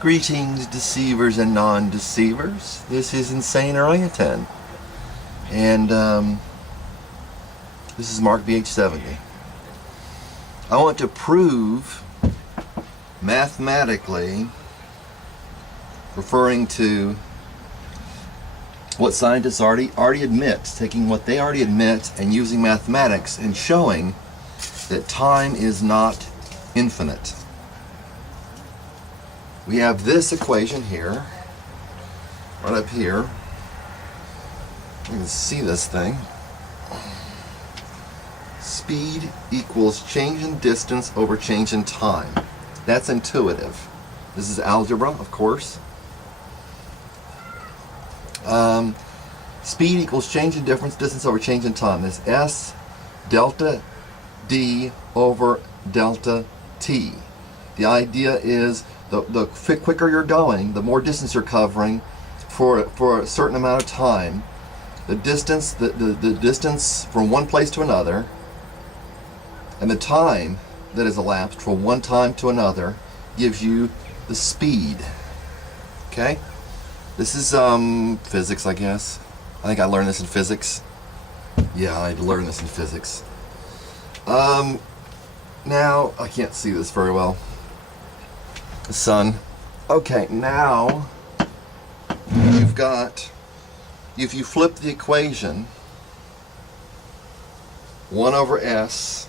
Greetings, deceivers and non-deceivers. This is Insane Orangutan. And this is Mark BH70. I want to prove mathematically, referring to what scientists already admit, taking what they already admit and using mathematics and showing that time is not infinite. We have this equation here, right up here. You can see this thing. Speed equals change in distance over change in time. That's intuitive. This is algebra, of course. Speed equals change in distance over change in time. That's S delta D over delta T. The idea is the quicker you're going, the more distance you're covering for a certain amount of time. The distance from one place to another, and the time that is elapsed from one time to another gives you the speed. Okay? This is physics, I guess. I think I learned this in physics. Yeah, I learned this in physics. Now, I can't see this very well. The sun. Okay, now you've got, if you flip the equation, 1 over S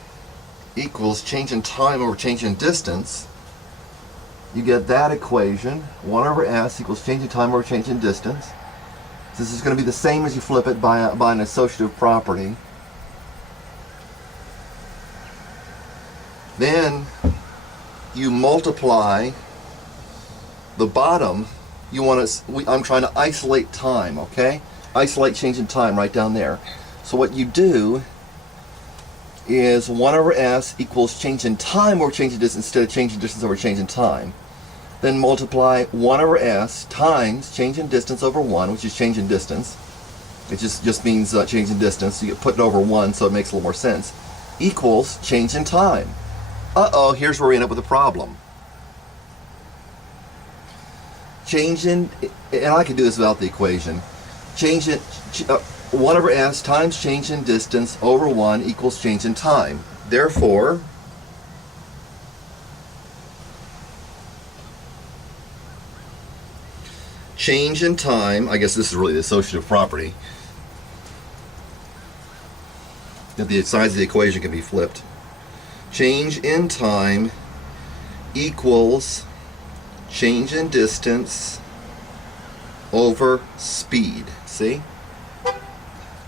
equals change in time over change in distance, you get that equation, 1 over S equals change in time over change in distance. This is going to be the same as you flip it by an associative property. Then you multiply the bottom. You want to, I'm trying to isolate time, okay? Isolate change in time right down there. So what you do is 1 over S equals change in time over change in distance instead of change in distance over change in time. Then multiply 1 over S times change in distance over 1, which is change in distance. It just means change in distance. You put it over 1 so it makes a little more sense. Equals change in time. Uh-oh, here's where we end up with a problem. Change in, and I can do this without the equation. Change in, 1 over S times change in distance over 1 equals change in time. Therefore, change in time, I guess this is really the associative property, that the sides of the equation can be flipped. Change in time equals change in distance over speed. See?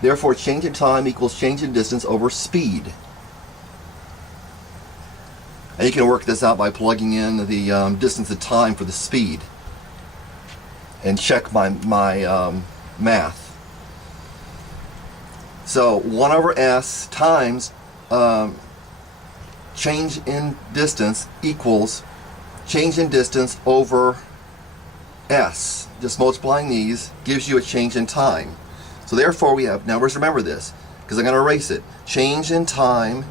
Therefore, change in time equals change in distance over speed. And you can work this out by plugging in the distance of time for the speed and check my math. So 1 over S times change in distance equals change in distance over S. Just multiplying these gives you a change in time. So therefore we have, now remember this, because I'm going to erase it. Change in time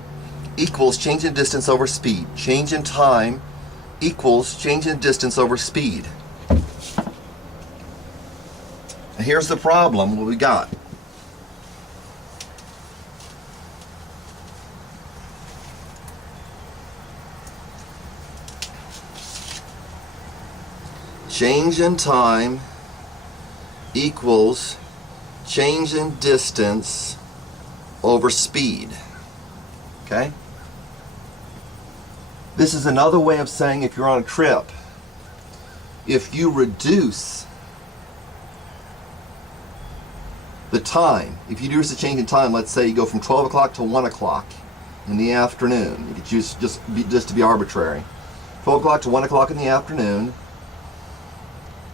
equals change in distance over speed. Change in time equals change in distance over speed. And here's the problem, what we got. Change in time equals change in distance over speed. Okay? This is another way of saying if you're on a trip, if you reduce the time, if you reduce the change in time, let's say you go from 12 o'clock to 1 o'clock in the afternoon, you could choose just to be arbitrary, 12 o'clock to 1 o'clock in the afternoon,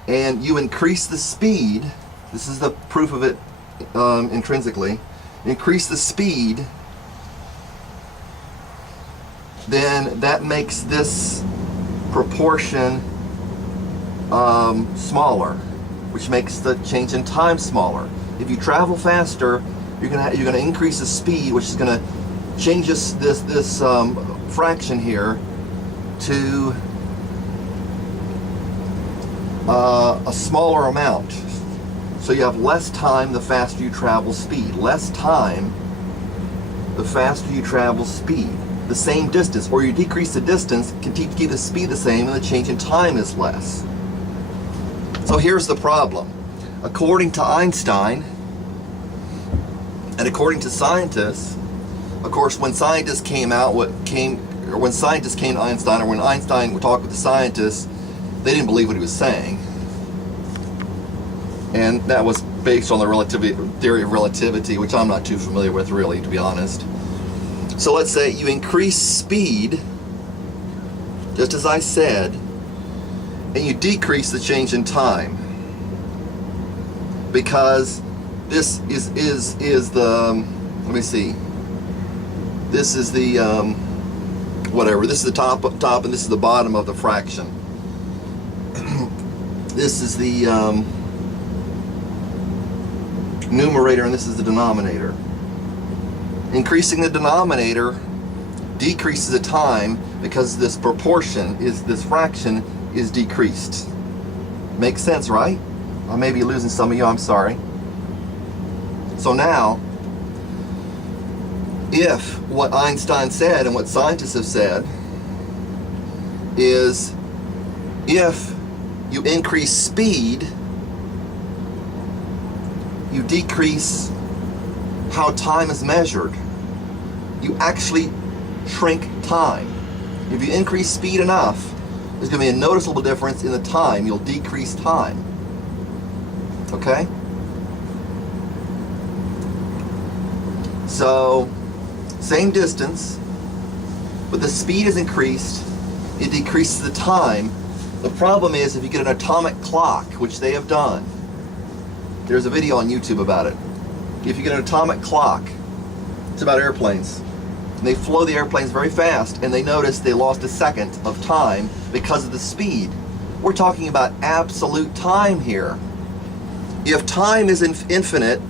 and you increase the speed, this is the proof of it intrinsically, increase the speed, then that makes this proportion smaller, which makes the change in time smaller. If you travel faster, you're gonna increase the speed, which is gonna change this fraction here to a smaller amount. So you have less time the faster you travel speed. Less time the faster you travel speed. The same distance, or you decrease the distance, can keep the speed the same, and the change in time is less. So here's the problem. According to Einstein, and according to scientists, of course, when scientists came to Einstein, or when Einstein would talk with the scientists, they didn't believe what he was saying. And that was based on the theory of relativity, which I'm not too familiar with, really, to be honest. So let's say you increase speed, just as I said, and you decrease the change in time. Because this is the, let me see, this is the, whatever, this is the top and this is the bottom of the fraction. This is the numerator and this is the denominator. Increasing the denominator decreases the time because this proportion, this fraction is decreased. Makes sense, right? I may be losing some of you, I'm sorry. So now, if what Einstein said and what scientists have said is if you increase speed, you decrease how time is measured. You actually shrink time. If you increase speed enough, there's going to be a noticeable difference in the time. You'll decrease time. Okay? So, same distance, but the speed is increased, it decreases the time. The problem is if you get an atomic clock, which they have done, there's a video on YouTube about it. If you get an atomic clock, it's about airplanes. And they flew the airplanes very fast, and they noticed they lost a second of time because of the speed. We're talking about absolute time here. If time is infinite,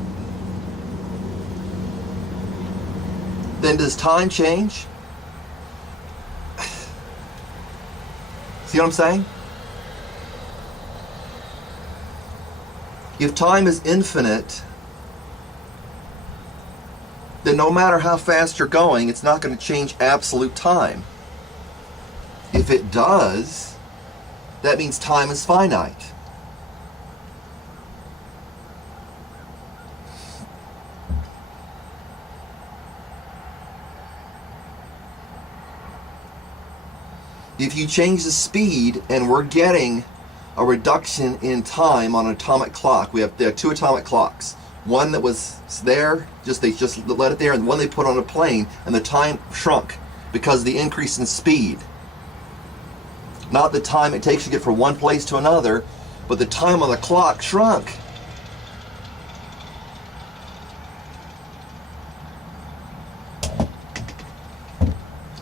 then does time change? See what I'm saying? If time is infinite, then no matter how fast you're going, it's not going to change absolute time. If it does, that means time is finite. If you change the speed and we're getting a reduction in time on an atomic clock, there are two atomic clocks. One that was there, they just let it there, and one they put on a plane, and the time shrunk because of the increase in speed. Not the time it takes to get from one place to another, but the time on the clock shrunk.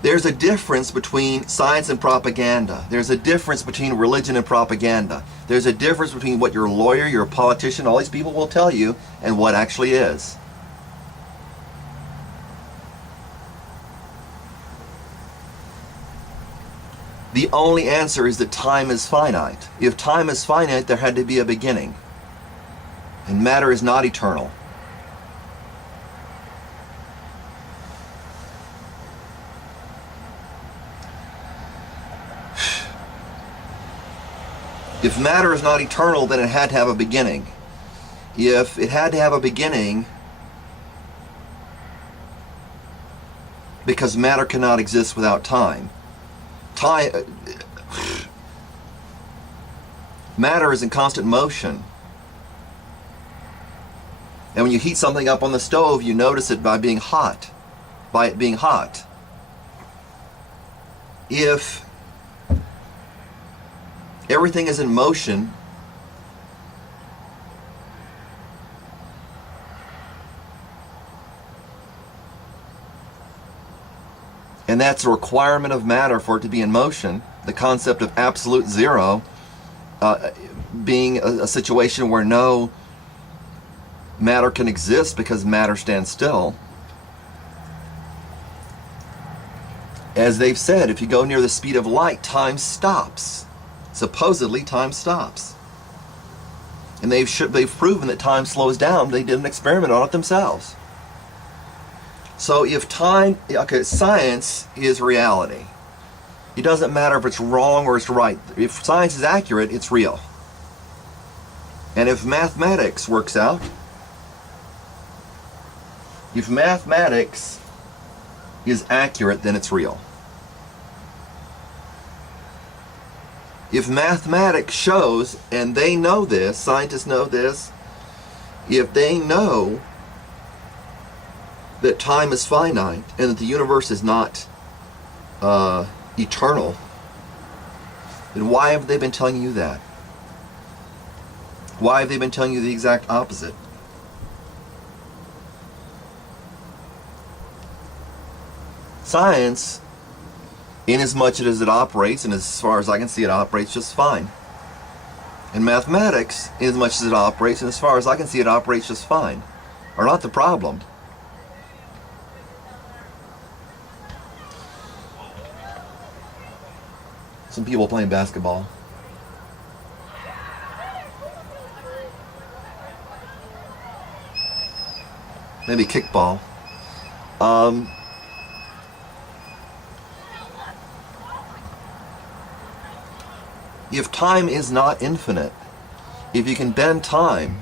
There's a difference between science and propaganda. There's a difference between religion and propaganda. There's a difference between what your lawyer, your politician, all these people will tell you and what actually is. The only answer is that time is finite. If time is finite, there had to be a beginning. And matter is not eternal. If matter is not eternal, then it had to have a beginning. If it had to have a beginning, because matter cannot exist without time. Matter is in constant motion. And when you heat something up on the stove, you notice it by it being hot. If everything is in motion, and that's a requirement of matter for it to be in motion, the concept of absolute zero being a situation where no matter can exist because matter stands still. As they've said, if you go near the speed of light, time stops. Supposedly, time stops. And they've proven that time slows down. They did an experiment on it themselves. So if science is reality. It doesn't matter if it's wrong or it's right. If science is accurate, it's real. And if mathematics works out, if mathematics is accurate, then it's real. If mathematics shows, and they know this, scientists know this, if they know that time is finite and that the universe is not eternal, then why have they been telling you that? Why have they been telling you the exact opposite? Science, in as much as it operates, and as far as I can see, it operates just fine. And mathematics, in as much as it operates, and as far as I can see, it operates just fine, are not the problem. Some people playing basketball. Maybe kickball. If time is not infinite, if you can bend time,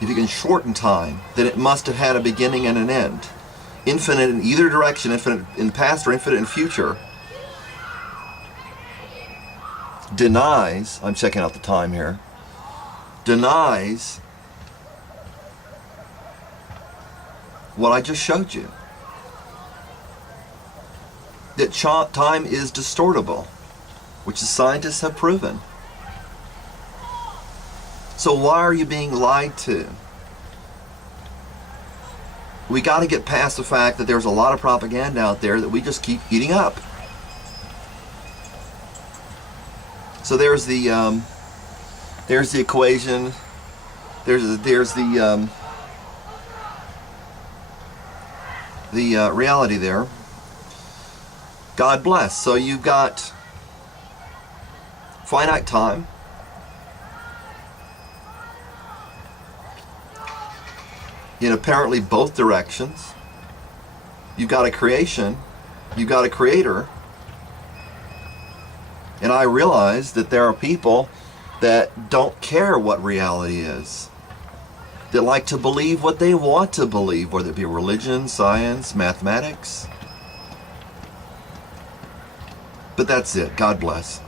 if you can shorten time, then it must have had a beginning and an end. Infinite in either direction, infinite in the past or infinite in future, denies, I'm checking out the time here, denies what I just showed you. That time is distortable, which the scientists have proven. So why are you being lied to? We got to get past the fact that there's a lot of propaganda out there that we just keep eating up. So there's the equation. There's the reality there. God bless. So you've got finite time. In apparently both directions. You've got a creation. You've got a creator. And I realize that there are people that don't care what reality is. That like to believe what they want to believe, whether it be religion, science, mathematics. But that's it. God bless.